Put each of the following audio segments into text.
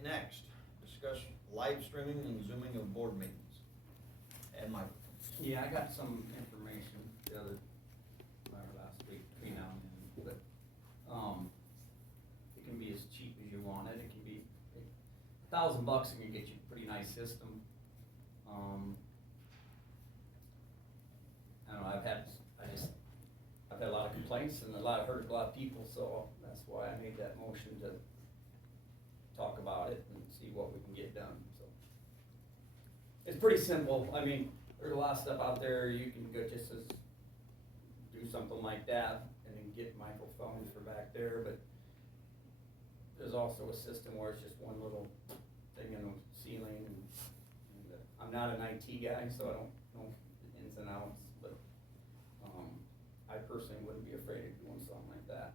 Okay, next, discuss live streaming and zooming of board meetings. And microphones. Yeah, I got some information the other, last week, between now and then, but, it can be as cheap as you want it, it can be, $1,000 can get you a pretty nice system. I don't know, I've had a lot of complaints and hurt a lot of people, so that's why I made that motion to talk about it and see what we can get done, so. It's pretty simple, I mean, there's a lot of stuff out there, you can go just as, do something like that, and then get microphones for back there, but there's also a system where it's just one little thing in the ceiling, and I'm not an IT guy, so I don't know the ins and outs, but, I personally wouldn't be afraid of doing something like that.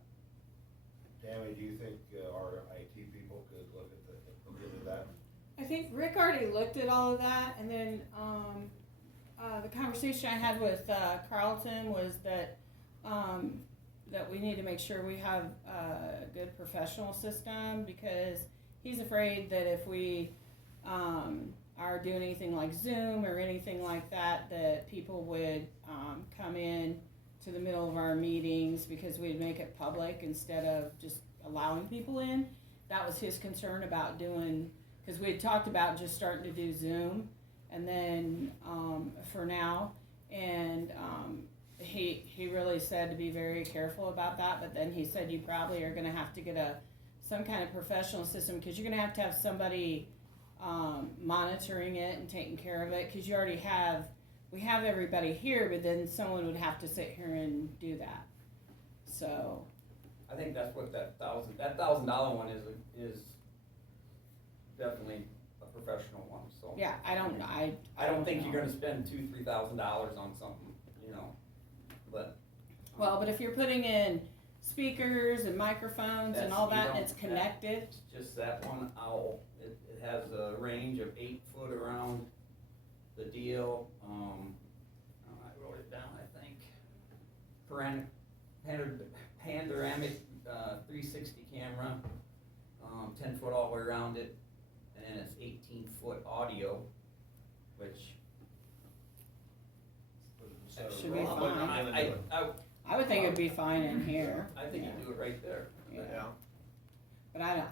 Tammy, do you think our IT people could look into that? I think Rick already looked at all of that, and then, the conversation I had with, Carlton was that, that we need to make sure we have a good professional system, because he's afraid that if we, are doing anything like Zoom or anything like that, that people would, come in to the middle of our meetings because we'd make it public instead of just allowing people in. That was his concern about doing, because we had talked about just starting to do Zoom, and then, for now, and, he really said to be very careful about that, but then he said you probably are gonna have to get some kind of professional system, because you're gonna have to have somebody, monitoring it and taking care of it, because we have everybody here, but then someone would have to sit here and do that, so. I think that's what that $1,000 one is definitely a professional one, so. Yeah, I don't think know. you're gonna spend $2,000-3,000 on something, you know, but. Well, but if you're putting in speakers and microphones and all that, and it's connected. It's just that one owl, it has a range of 8 foot around the deal, I wrote it down, I think. Panoramic 360 camera, 10 foot all the way around it, and it's 18 foot audio, which. Should be Well, fine. I would think it'd be fine in here. I think you do it right there. Yeah. Yeah. But I'm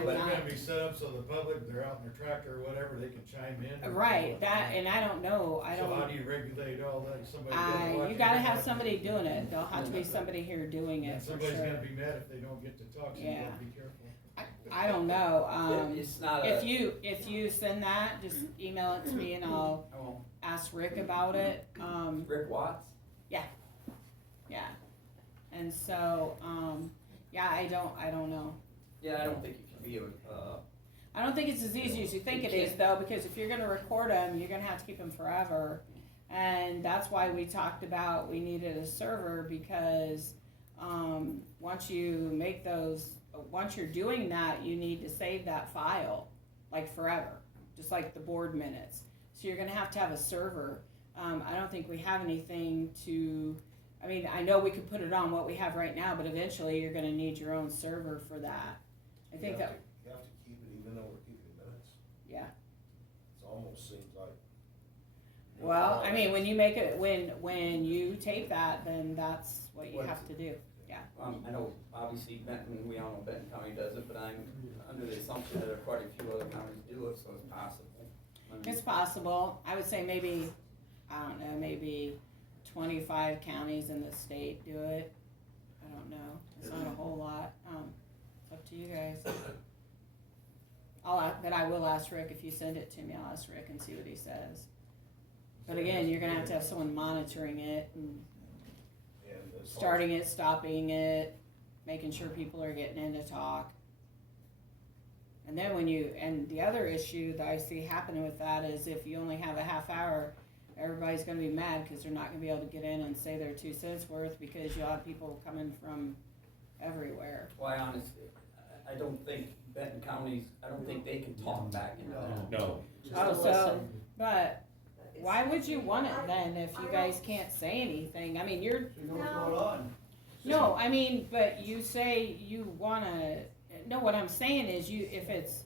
So they're not, gonna be set up so the public, they're out in their tractor or whatever, they can chime in? or- right, that, and I don't know, So how do you regulate all that? Somebody gonna watch you it? gotta have somebody doing it, there'll have to be somebody here doing And it for somebody's sure. gonna be mad if they don't get to talk, so you Yeah. gotta be careful. I don't know, It's not if you send that, just email it to me and I'll I won't. ask Rick about it, Rick Watts? yeah, and so, I don't know. Yeah, I don't think it can be I don't think it's as easy as you think it is though, because if you're gonna record them, you're gonna have to keep them forever. And that's why we talked about we needed a server, because, once you're doing that, you need to save that file, like forever, just like the board minutes. So you're gonna have to have a server. I don't think we have anything I know we could put it on what we have right now, but eventually you're gonna need your own server for that. I think You that, have to keep it even though we're keeping minutes. yeah. It almost seems like. Well, I mean, when you make it, when you tape that, then that's what you have to do, yeah. I know, obviously Benton, we all know Benton County does it, but I'm under the assumption that there are quite a few other counties do it, so it's possible. It's possible, I would say maybe, I don't know, maybe 25 counties in the state do it. I don't know, it's not a whole lot, it's up to you guys. But I will ask Rick, if you send it to me, I'll ask Rick and see what he says. But again, you're gonna have to have someone monitoring it and And as far starting it, stopping it, making sure people are getting in to talk. And then and the other issue that I see happening with that is if you only have a half hour, everybody's gonna be mad because they're not gonna be able to get in and say their 2 cents worth, because you'll have people coming from everywhere. Why honestly, I don't think Benton counties, I don't think they can talk back into that. No. But why would you want it then if you guys can't say anything? I mean, You know what's going on. but you say you wanna, no, what I'm saying is if it's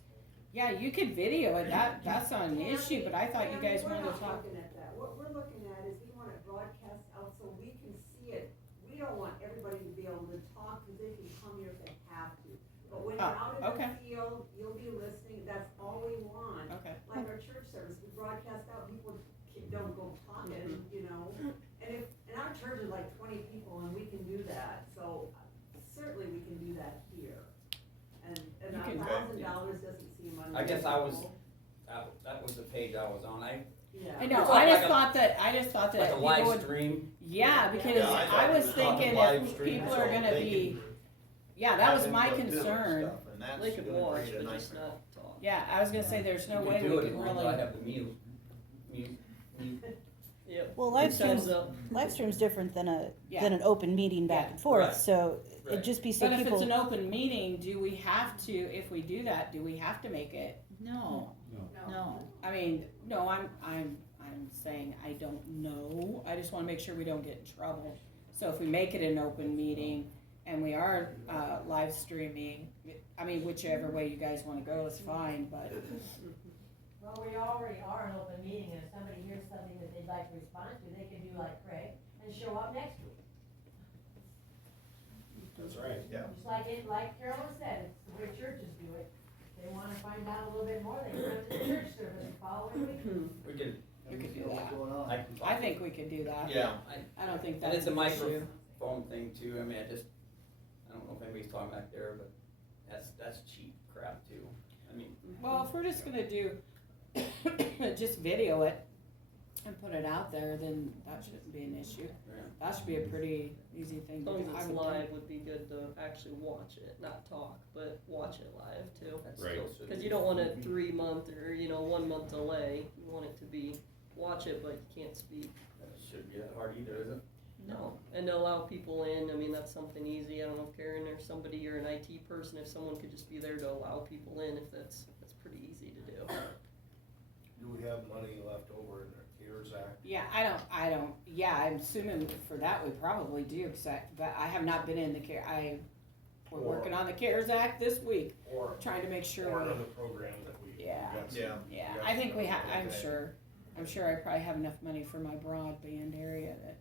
Yeah, you could video it, that's not an issue, but I thought you guys wanted to talk. We're not looking at that, what we're looking at is we want it broadcast out so we can see it. We don't want everybody to be able to talk, cause they can come here if they have to. But when you're out in okay. the field, you'll be listening, that's all we want. Okay. Like our church service, we broadcast out, people don't go talking, you know? And our church is like 20 people and we can do that, so certainly we can do that here. And You can- $1,000 doesn't seem unreasonable. I guess that was the page I was on, Yeah. I know, It's I like just a- thought that like a people live would, stream. yeah, because Yeah, I thought I he was was talking thinking live if stream, people so are gonna they be, can yeah, that was have my input too and concern. stuff, and that's They could gonna watch, create a but just nightmare. not talk. Yeah, I was gonna say, there's no You way can do we it can as long as I really, have the mute. Yep. Well, It live sounds streams, up. live stream's different than Yeah. an open meeting back Yeah. and forth, Right. so Right. it'd just be so but if people. it's an open meeting, do we have to, if we do that, do we have to make it? No, no. I mean, no, I'm saying I don't know, I just wanna make sure we don't get in trouble. So if we make it an open meeting and we are, live streaming, I mean, whichever way you guys wanna go is fine, but, Well, we already are an open meeting, and if somebody hears something that they'd like to respond to, they can do like Craig and show up next week. That's right. Yeah. Just like Carolyn said, it's the way churches do it. If they wanna find out a little bit more, they can come to the church service the following week. We could, we could do that. I I think we could do that. Yeah, I don't think And that's it's a an issue. microphone thing too, I mean, I don't know if anybody's talking back there, but that's cheap crap too. I mean, Well, if we're just gonna do, just video it and put it out there, then that shouldn't be an issue. yeah. That should be a pretty easy thing As to long do. as I it's would live think. would be good to actually watch it, not talk, but watch it live too. That Right. still should Cause be- you don't want a 3-month or, 1 month delay, you want it to be, watch it, but you can't speak. That shouldn't be that hard either, is it? No, and to allow people in, I mean, that's something easy, I don't know if Karen or somebody, or an IT person, if someone could just be there to allow people in, if that's pretty easy to do. Do we have money left over in the CARES Act? Yeah, I don't, yeah, I'm assuming for that we probably do, but I have not been in the we're Or- working on the CARES Act this week, Or, trying to make sure or we, another program that we. Yeah. got some- Yeah. yeah, we got I think some we have, I'm okay. sure I probably have enough money for my broadband area that